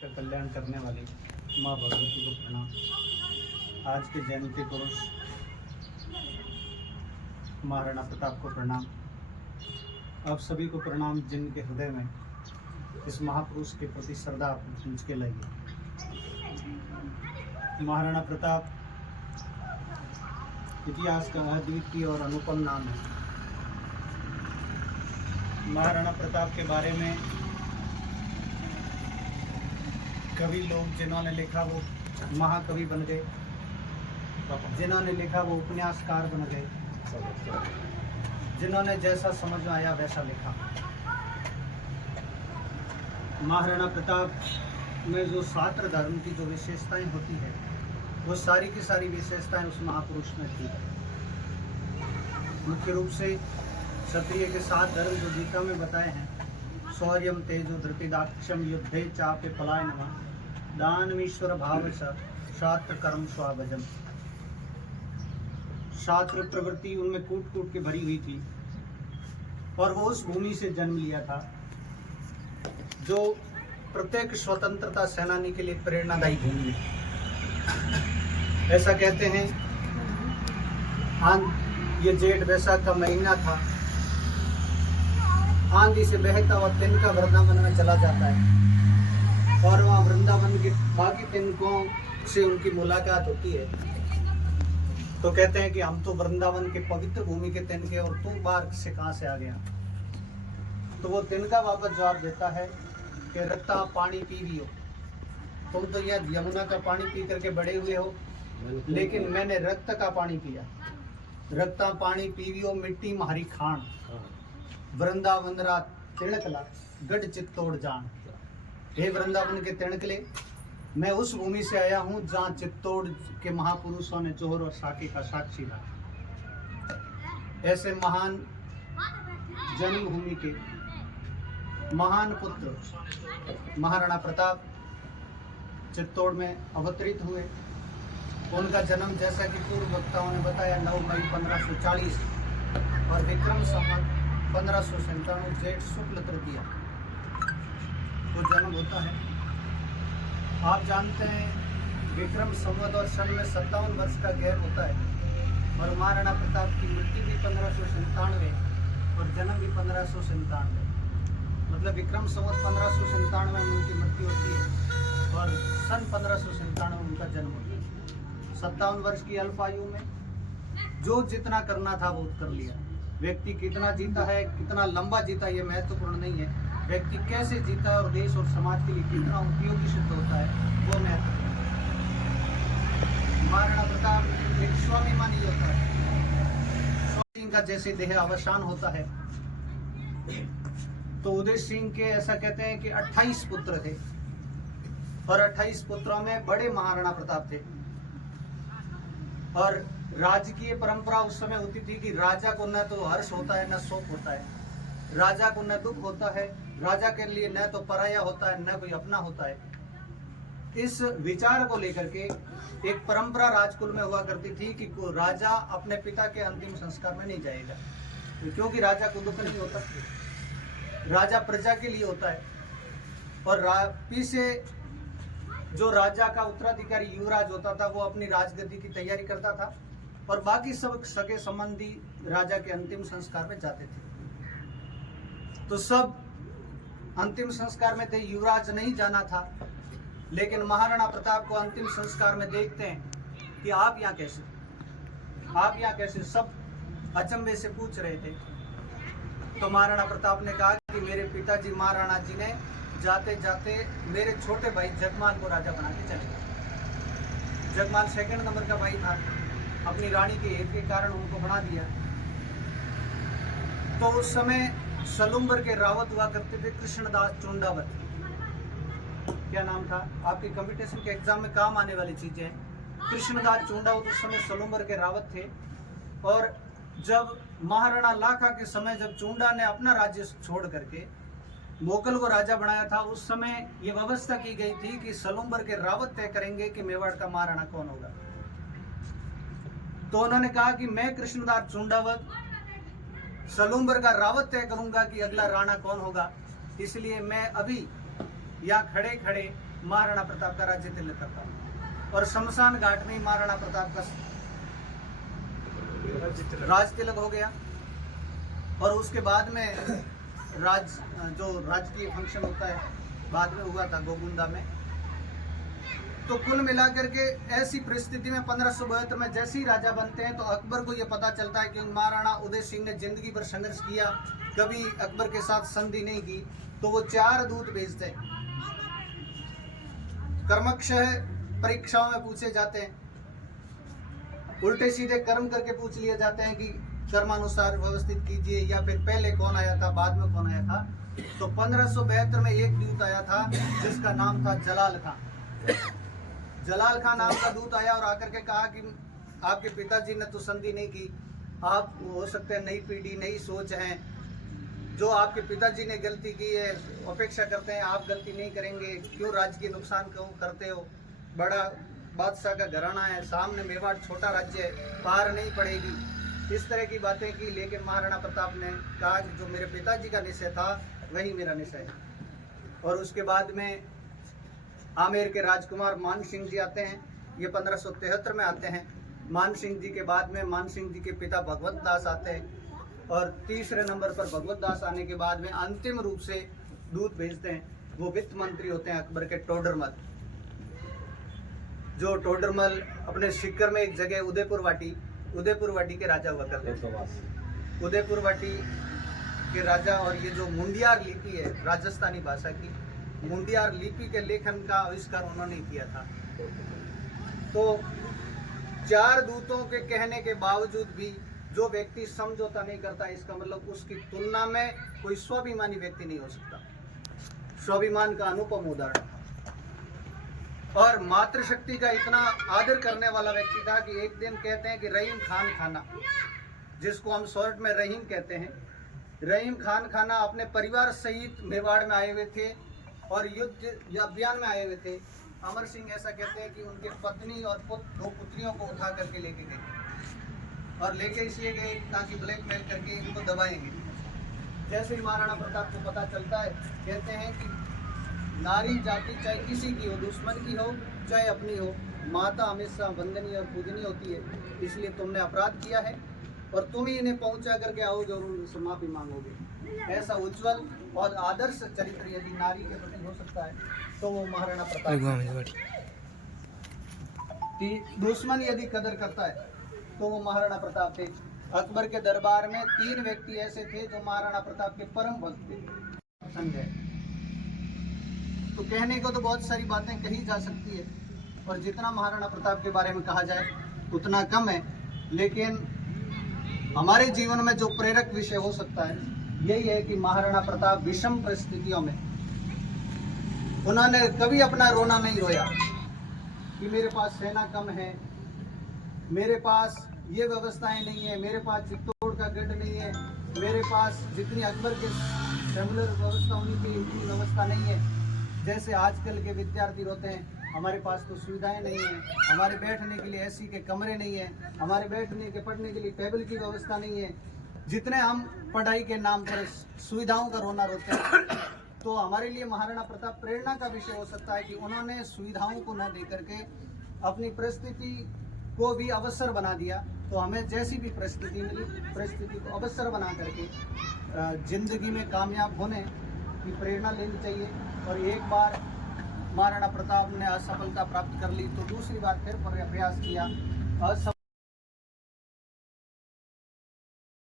का कल्याण करने वाली माँ भगवती को प्रणाम। आज के जयंती पुरुष महाराणा प्रताप को प्रणाम। आप सभी को प्रणाम जिनके हृदय में इस महापुरुष के प्रति श्रद्धा के लगी। महाराणा प्रताप इतिहास का अद्वितीय और अनुपम नाम है। महाराणा प्रताप के बारे में कवि लोग जिन्होंने लिखा वो महाकवि बन गए, जिन्होंने लिखा वो उपन्यासकार बन गए, जिन्होंने जैसा समझ में आया वैसा लिखा। महाराणा प्रताप में जो शास्त्र धर्म की जो विशेषताएं होती है वो सारी की सारी विशेषताएं उस महापुरुष में थी। मुख्य रूप से क्षत्रिय के 7 धर्म जो गीता में बताए हैं, शौर्यम तेजो धृतिदाक्षम युद्धे चापे पलायनम दानमीश्वर भाव शास्त्र कर्म स्वाभजम। शास्त्र प्रवृत्ति उनमें कूट कूट के भरी हुई थी और वो उस भूमि से जन्म लिया था जो प्रत्येक स्वतंत्रता सेनानी के लिए प्रेरणादायी भूमि है। ऐसा कहते हैं ये जेठ वैशाख का महीना था। आंधी से बहता हुआ तिनका वृंदावन में चला जाता है और वहाँ वृंदावन के बाकी तिनकों से उनकी मुलाकात होती है। तो कहते हैं कि हम तो वृंदावन के पवित्र भूमि के तिनके और तू बाहर से कहाँ से आ गया। तो वो तिनका वापस जवाब देता है कि रत्ता पानी पी हो, तुम तो यह यमुना का पानी पी करके बड़े हुए हो, लेकिन मैंने रक्त का पानी पिया। रत्ता पानी पीवी हो मिट्टी मारी खान, वृंदावन रात तिणकला गढ़ चित्तौड़ जान। हे वृंदावन के तिणकले, मैं उस भूमि से आया हूँ जहाँ चित्तौड़ के महापुरुषों ने जोहर और साके का साक्षी रहा। ऐसे महान जन्मभूमि के महान पुत्र महाराणा प्रताप चित्तौड़ में अवतरित हुए। उनका जन्म जैसा कि पूर्व वक्ताओं ने बताया 9 मई 1540 और विक्रम संवत 1597 जेठ शुक्ल तृतीया को जन्म होता है। आप जानते हैं विक्रम संवत और सन में 57 वर्ष का गैप होता है और महाराणा प्रताप की मृत्यु भी 1597 और जन्म भी 1597। मतलब विक्रम संवत 1597 में उनकी मृत्यु होती है और सन 1597 में उनका जन्म होता है। 57 वर्ष की अल्प आयु में जो जितना करना था वो कर लिया। व्यक्ति कितना जीता है, कितना लंबा जीता, ये महत्वपूर्ण नहीं है। व्यक्ति कैसे जीता है और देश और समाज के लिए कितना उपयोगी सिद्ध होता है वो महत्वपूर्ण है। महाराणा प्रताप एक स्वाभिमानी होता है। स्वामी सिंह का जैसे देह अवसान होता है तो उदय सिंह के ऐसा कहते हैं कि 28 पुत्र थे और 28 पुत्रों में बड़े महाराणा प्रताप थे। और राजकीय परंपरा उस समय होती थी कि राजा को न तो हर्ष होता है न शोक होता है, राजा को न दुख होता है, राजा के लिए न तो पराया होता है न कोई अपना होता है। इस विचार को लेकर के एक परंपरा राजकुल में हुआ करती थी कि राजा अपने पिता के अंतिम संस्कार में नहीं जाएगा, क्योंकि राजा को दुख नहीं होता, राजा प्रजा के लिए होता है। और पीछे जो राजा का उत्तराधिकारी युवराज होता था वो अपनी राजगद्दी की तैयारी करता था और बाकी सब सगे संबंधी राजा के अंतिम संस्कार में जाते थे। तो सब अंतिम संस्कार में थे, युवराज नहीं जाना था। लेकिन महाराणा प्रताप को अंतिम संस्कार में देखते हैं कि आप यहाँ कैसे, आप यहाँ कैसे, सब अचंभे से पूछ रहे थे। तो महाराणा प्रताप ने कहा कि मेरे पिताजी महाराणा जी ने जाते जाते मेरे छोटे भाई जगमान को राजा बना के चले गए। जगमान 2 नंबर का भाई था, अपनी रानी के हेत के कारण उनको बना दिया। तो उस समय सलुम्बर के रावत हुआ करते थे कृष्णदास चुंडावत। क्या नाम था? आपके कंपटीशन के एग्जाम में काम आने वाली चीजें हैं। कृष्णदास चुंडावत उस समय सलुम्बर के रावत थे। और जब महाराणा लाखा के समय जब चुंडा ने अपना राज्य छोड़ करके मोकल को राजा बनाया था, उस समय ये व्यवस्था की गई थी कि सलुम्बर के रावत तय करेंगे कि मेवाड़ का महाराणा कौन होगा। तो उन्होंने कहा कि मैं कृष्णदास चुंडावत सलुम्बर का रावत तय करूंगा कि अगला राणा कौन होगा। इसलिए मैं अभी यहाँ खड़े खड़े महाराणा प्रताप का राज्य तिलक करता और शमशान घाट में ही महाराणा प्रताप का राज तिलक हो गया। और उसके बाद में जो राजकीय फंक्शन होता है बाद में हुआ था गोगुंदा में। तो कुल मिलाकर के ऐसी परिस्थिति में 1572 में जैसे ही राजा बनते हैं तो अकबर को यह पता चलता है कि महाराणा उदय सिंह ने जिंदगी भर संघर्ष किया, कभी अकबर के साथ संधि नहीं की, तो वो 4 दूत भेजते हैं। कर्मक्षः परीक्षाओं में पूछे जाते हैं, उल्टे सीधे कर्म करके पूछ लिए जाते हैं कि कर्मानुसार व्यवस्थित कीजिए, या फिर पहले कौन आया था बाद में कौन आया था। तो 1572 में एक दूत आया था जिसका नाम था जलाल खां। जलाल खां नाम का दूत आया और आकर के कहा कि आपके पिताजी ने तो संधि नहीं की, आप हो सकते हैं नई पीढ़ी नई सोच है, जो आपके पिताजी ने गलती की है अपेक्षा करते हैं आप गलती नहीं करेंगे, क्यों राज्य के नुकसान क्यों करते हो, बड़ा बादशाह का घराना है, सामने मेवाड़ छोटा राज्य है, पार नहीं पड़ेगी, इस तरह की बातें की। लेकिन महाराणा प्रताप ने कहा कि जो मेरे पिताजी का निश्चय था वही मेरा निश्चय है। और उसके बाद में आमेर के राजकुमार मान सिंह जी आते हैं, ये 1573 में आते हैं। मान सिंह जी के बाद में मान सिंह जी के पिता भगवत दास आते हैं, और तीसरे नंबर पर भगवत दास आने के बाद में अंतिम रूप से दूत भेजते हैं, वो वित्त मंत्री होते हैं अकबर के टोडरमल। जो टोडरमल अपने सिक्कर में एक जगह उदयपुर वाटी के राजा हुआ करते हैं। उदयपुर वाटी के राजा, और ये जो मुंडियार लिपि है राजस्थानी भाषा की, मुंडियार लिपि के लेखन का आविष्कार उन्होंने किया था। तो 4 दूतों के कहने के बावजूद भी जो व्यक्ति समझौता नहीं करता, इसका मतलब उसकी तुलना में कोई स्वाभिमानी व्यक्ति नहीं हो सकता। स्वाभिमान का अनुपम उदाहरण और मातृशक्ति का इतना आदर करने वाला व्यक्ति था कि एक दिन कहते हैं कि रहीम खान खाना, जिसको हम शॉर्ट में रहीम कहते हैं, रहीम खान खाना अपने परिवार सहित मेवाड़ में आए हुए थे और युद्ध अभियान में आए हुए थे। अमर सिंह ऐसा कहते हैं कि उनके पत्नी और 2 पुत्रियों को उठा करके लेके गए, और लेके इसलिए गए ताकि ब्लैकमेल करके इनको दबाएंगे। जैसे ही महाराणा प्रताप को पता चलता है, कहते हैं कि नारी जाति चाहे किसी की हो, दुश्मन की हो चाहे अपनी हो, माता हमेशा वंदनीय और पूजनीय होती है, इसलिए तुमने अपराध किया है और तुम ही इन्हें पहुंचा करके आओगे और उनसे माफी मांगोगे। ऐसा उज्जवल और आदर्श चरित्र यदि नारी के प्रति हो सकता है तो वो महाराणा प्रताप। दुश्मन यदि कदर करता है तो वो महाराणा प्रताप थे। अकबर के दरबार में 3 व्यक्ति ऐसे थे जो महाराणा प्रताप के परम भक्त थे। संजय, तो कहने को तो बहुत सारी बातें कही जा सकती है और जितना महाराणा प्रताप के बारे में कहा जाए उतना कम है, लेकिन हमारे जीवन में जो प्रेरक विषय हो सकता है यही है कि महाराणा प्रताप विषम परिस्थितियों में उन्होंने कभी अपना रोना नहीं रोया कि मेरे पास सेना कम है, मेरे पास ये व्यवस्थाएं नहीं है, मेरे पास चित्तौड़ का गढ़ नहीं है, मेरे पास जितनी अकबर के सेलुलर व्यवस्था होनी चाहिए उतनी व्यवस्था नहीं है। जैसे आजकल के विद्यार्थी रोते हैं, हमारे पास तो सुविधाएं नहीं है, हमारे बैठने के लिए एसी के कमरे नहीं है, हमारे बैठने के पढ़ने के लिए टेबल की व्यवस्था नहीं है। जितने हम पढ़ाई के नाम पर सुविधाओं का रोना रोते हैं, तो हमारे लिए महाराणा प्रताप प्रेरणा का विषय हो सकता है कि उन्होंने सुविधाओं को न देकर के अपनी परिस्थिति को भी अवसर बना दिया। तो हमें जैसी भी परिस्थिति मिली, परिस्थिति को अवसर बना करके जिंदगी में कामयाब होने की प्रेरणा लेनी चाहिए। और एक बार महाराणा प्रताप ने असफलता प्राप्त कर ली तो दूसरी बार फिर प्रयास किया।